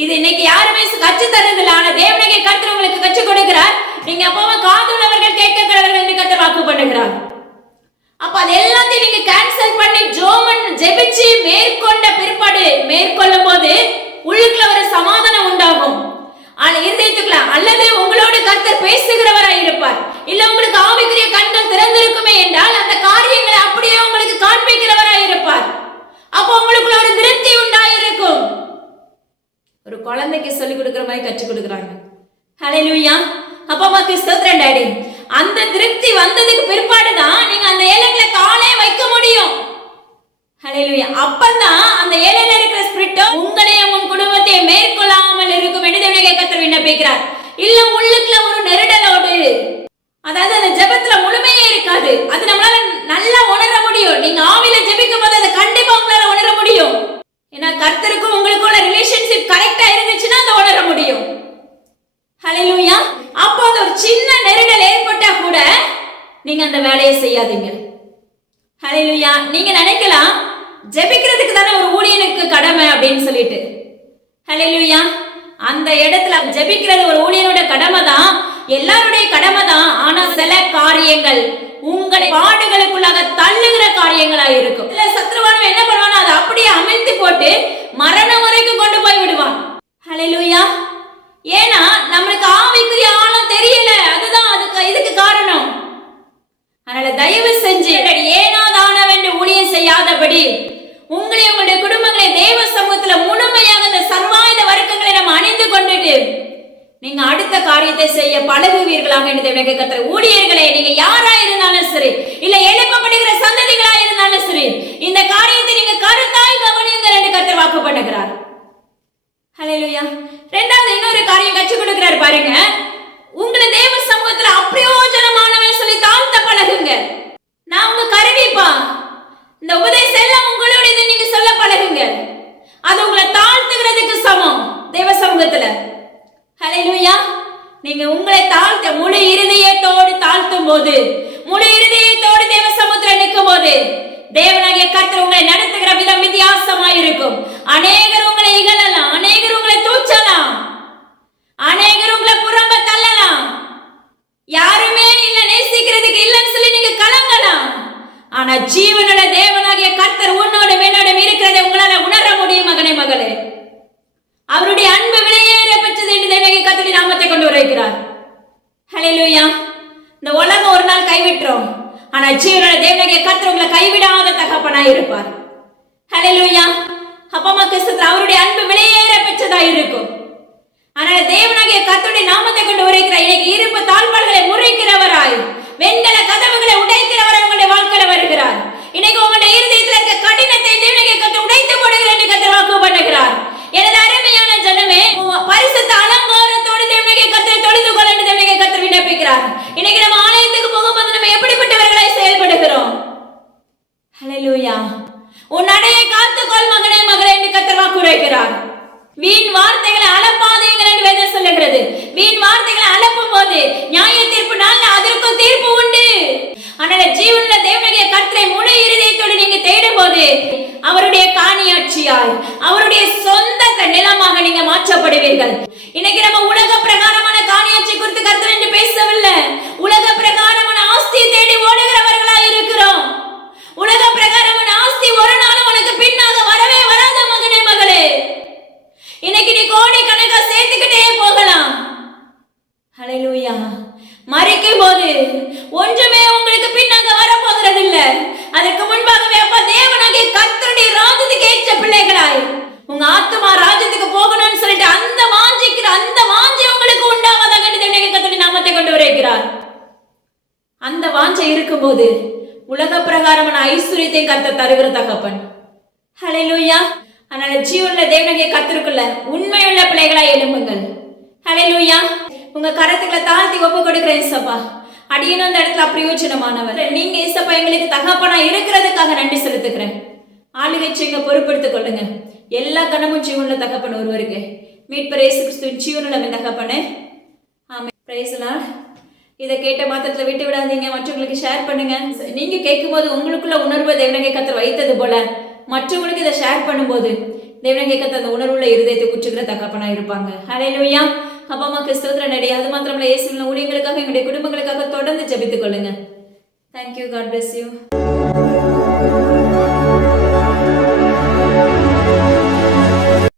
இது இன்னைக்கு யாருமே கற்று தரதில்லை, ஆனா தேவனுடைய கர்த்தர் உங்களுக்கு கற்றுக் கொடுக்கிறார். நீங்க அப்பவே காதுள்ளவர்கள் கேட்க கடவர்கள் என்று கர்த்தர் வாக்கு பண்ணுகிறார். அப்ப அது எல்லாத்தையும் நீங்க கேன்சல் பண்ணி ஜெபிச்சு மேற்கொண்ட பிற்பாடு மேற்கொள்ளும் போது உள்ளுக்குள்ள ஒரு சமாதானம் உண்டாகும். இருதயத்துக்குள்ள அல்லது உங்களோட கர்த்தர் பேசுகிறவராய் இருப்பார், இல்ல உங்களுக்கு ஆவிக்குரிய கண்கள் திறந்திருக்குமே என்றால் அந்த காரியங்களை அப்படியே உங்களுக்கு காண்பிக்கிறவராய் இருப்பார். அப்போ உங்களுக்குள்ள ஒரு திருப்தி உண்டாயிருக்கும். ஒரு குழந்தைக்கு சொல்லி கொடுக்கிற மாதிரி கற்றுக் கொடுக்குறாங்க. ஹல்லேலூயா. அப்பாவுக்கு ஸ்தோத்திரம் டாடி. அந்த திருப்தி வந்ததுக்கு பிற்பாடுதான் நீங்க அந்த ஏழைகளை காலே வைக்க முடியும். ஹல்லேலூயா. அப்பதான் அந்த ஏழையில இருக்கிற ஸ்பிரிட் உங்களையும் உன் குடும்பத்தையும் மேற்கொள்ளாமல் இருக்கும் என்று தேவனுடைய கர்த்தர் வேலையை செய்யாதீங்க. ஹல்லேலூயா. நீங்க நினைக்கலாம் ஜெபிக்கிறதுக்கு தானே ஒரு ஊழியனுக்கு கடமை அப்படின்னு சொல்லிட்டு. ஹல்லேலூயா. அந்த இடத்துல ஜெபிக்கிறது ஒரு ஊழியனோட கடமை தான், எல்லாருடைய கடமை தான். ஆனா சில காரியங்கள் உங்களை பாடுகளுக்குள்ளாக தள்ளுகிற காரியங்களா இருக்கும். இல்ல சத்ருவானவன் என்ன பண்ணுவான், அதை அப்படியே அமிழ்த்தி போட்டு மரணம் வரைக்கும் கொண்டு போய் விடுவான். ஹல்லேலூயா. ஏன்னா நம்மளுக்கு ஆவிக்குரிய ஆழம் தெரியல, அதுதான் இதுக்கு காரணம். அதனால தயவு செஞ்சு ஏனாதானவென்று ஊழியம் செய்யாதபடி உங்களை உங்களுடைய குடும்பங்களை தேவ சமூகத்துல முழுமையாக இந்த சர்வாயுத வர்க்கங்களை நம்ம அணிந்து கொண்டுட்டு நீங்க அடுத்த காரியத்தை செய்ய பழகுவீர்களாக என்று தேவனுடைய கர்த்தர். ஊழியர்களே, நீங்க யாரா இருந்தாலும் சரி, இல்ல எழுப்பப்படுகிற சந்ததிகளா இருந்தாலும் சரி, இந்த காரியத்தை நீங்க கருத்தாய் கவனியுங்கள் என்று கர்த்தர் வாக்கு பண்ணுகிறார். ஹல்லேலூயா. இரண்டாவது இன்னொரு காரியம் கற்றுக் கொடுக்கிறார் பாருங்க. உங்களை தேவ சமூகத்துல அப்பிரயோஜனமானவன் சொல்லி தாழ்த்த பழகுங்க. நான் உங்க கருவிப்பா, இந்த உபதேசம் எல்லாம் உங்களுடையது நீங்க சொல்ல பழகுங்க. அது உங்களை தாழ்த்துகிறதுக்கு சமம் தேவ சமூகத்துல. ஹல்லேலூயா. நீங்க உங்களை தாழ்த்த முழு இருதயத்தோடு தாழ்த்தும் போது, முழு இருதயத்தோடு தேவ சமூகத்துல நிற்கும் போது தேவனாகிய கர்த்தர் உங்களை நடத்துகிற விதம் வித்தியாசமா இருக்கும். அநேகர் உங்களை இகழலாம், அநேகர் உங்களை தூச்சலாம், அநேகர் உங்களை புறம்ப தள்ளலாம், யாருமே இல்ல நேசிக்கிறதுக்கு இல்லைன்னு சொல்லி நீங்க கலங்கலாம். ஆனா ஜீவனுள்ள தேவனாகிய கர்த்தர் உன்னோட என்னோட இருக்கிறதை உங்களால உணர முடியும். மகனே மகளே, அவருடைய அன்பு விலையேற பெற்றது என்று தேவனாகிய கர்த்தருடைய நாமத்தை கொண்டு வருகிறார். ஹல்லேலூயா. இந்த உலகம் ஒரு நாள் கைவிட்டுரும், ஆனா ஜீவனுள்ள தேவனாகிய கர்த்தர் உங்களை கைவிடாத தகப்பனாய் இருப்பார். ஹல்லேலூயா. அப்பமா கிறிஸ்து அவருடைய அன்பு விலையேற பெற்றதா இருக்கும். அதனால தேவனாகிய கர்த்தருடைய நாமத்தை கொண்டு வருகிறார். இன்னைக்கு இருப்பு தாழ்பாள்களை முறைக்கிறவராய், வெண்கல கதவுகளை உடைக்கிறவராய் உங்களுடைய வாழ்க்கையில வருகிறார். இன்னைக்கு உங்களுடைய இருதயத்தில் இருக்க கடினத்தை தேவனாகிய கர்த்தர் உடைத்து போடுகிறார் என்று கர்த்தர் வாக்கு பண்ணுகிறார். எனது அருமையான ஜனமே, பரிசுத்த அலங்காரத்தோடு தேவனாகிய கர்த்தரை தொழுது கொள்ள என்று தேவனாகிய கர்த்தர் விண்ணப்பிக்கிறார். இன்னைக்கு நம்ம ஆலயத்துக்கு போகும்போது நம்ம எப்படிப்பட்டவர்களாய் செயல்படுகிறோம்? ஹல்லேலூயா. உன் நடையை காத்துக்கொள் மகனே மகளே என்று கர்த்தர் வாக்கு உரைக்கிறார். வீண் வார்த்தைகளை அலப்பாதீங்கள் என்று வேதம் சொல்லுகிறது. வீண் வார்த்தைகளை அலப்பும் போது நியாய தீர்ப்பு நாள் அதற்கும் தீர்ப்பு உண்டு. அதனால ஜீவனுள்ள தேவனாகிய கர்த்தரை முழு இருதயத்தோடு நீங்க தேடும் போது அவருடைய காணியாட்சியாய், அவருடைய சொந்த நிலமாக நீங்க மாற்றப்படுவீர்கள். இன்னைக்கு நம்ம உலக பிரகாரமான காணியாட்சி குறித்து கர்த்தர் என்று பேசவில்லை. உலக பிரகாரமான ஆஸ்தியை தேடி ஓடுகிறவர்களா இருக்கிறோம். உலக பிரகாரமான ஆஸ்தி ஒரு நாளும் உனக்கு பின்னாக வரவே வராத மகனே மகளே. இன்னைக்கு நீ கோடி கணக்கா சேர்த்துக்கிட்டே போகலாம். ஹல்லேலூயா. மரிக்கும் போது ஒன்றுமே உங்களுக்கு பின்னாக வர போகிறது இல்ல. அதற்கு முன்பாகவே அப்பா தேவனாகிய கர்த்தருடைய ராஜ்யத்துக்கு ஏற்ற பிள்ளைகளாய் உங்க ஆத்துமா ராஜ்யத்துக்கு போகணும்னு சொல்லிட்டு அந்த வாஞ்சை உங்களுக்கு உண்டாவதாக கர்த்தருடைய நாமத்தை கொண்டு வருகிறார். அந்த வாஞ்சை இருக்கும்போது உலக பிரகாரமான ஐஸ்வர்யத்தை கர்த்தர் தருகிற தகப்பன். ஹல்லேலூயா. அதனால ஜீவனுள்ள தேவனாகிய கர்த்தருக்குள்ள உண்மையுள்ள பிள்ளைகளா எழும்புங்கள். ஹல்லேலூயா. உங்க கரத்துக்களை தாழ்த்தி ஒப்பு கொடுக்கிறேன் இயேசப்பா. அடியனும் அந்த இடத்துல அப்பிரயோஜனமானவர். நீங்க இயேசப்பா எங்களுக்கு தகப்பனா இருக்கிறதுக்காக நன்றி செலுத்துக்கிறேன். ஆளுகை செய்யுங்க, பொறுப்படுத்திக் கொள்ளுங்க. எல்லா கணமும் ஜீவனுள்ள தகப்பன் ஒருவருக்கு. மீட்பர் இயேசு கிறிஸ்துவின் ஜீவனுள்ள தகப்பனே. ஆமென். Praise the Lord. இதை கேட்ட மாத்திரத்துல விட்டு விடாதீங்க, மற்றவங்களுக்கு ஷேர் பண்ணுங்க. நீங்க கேட்கும் போது உங்களுக்குள்ள உணர்வு தேவனாகிய கர்த்தர் வைத்தது போல மற்றவங்களுக்கு இதை ஷேர் பண்ணும்போது தேவனாகிய கர்த்தர் அந்த உணர்வுள்ள இருதயத்தை குற்றுகிற தகப்பனா இருப்பாங்க. ஹல்லேலூயா. அப்பா அம்மாக்கு ஸ்தோத்திரம் நடி. அது மாத்திரமல்ல, இயேசுவின் ஊழியங்களுக்காக எங்களுடைய குடும்பங்களுக்காக தொடர்ந்து ஜெபித்துக் கொள்ளுங்க. தேங்க்யூ. God bless you.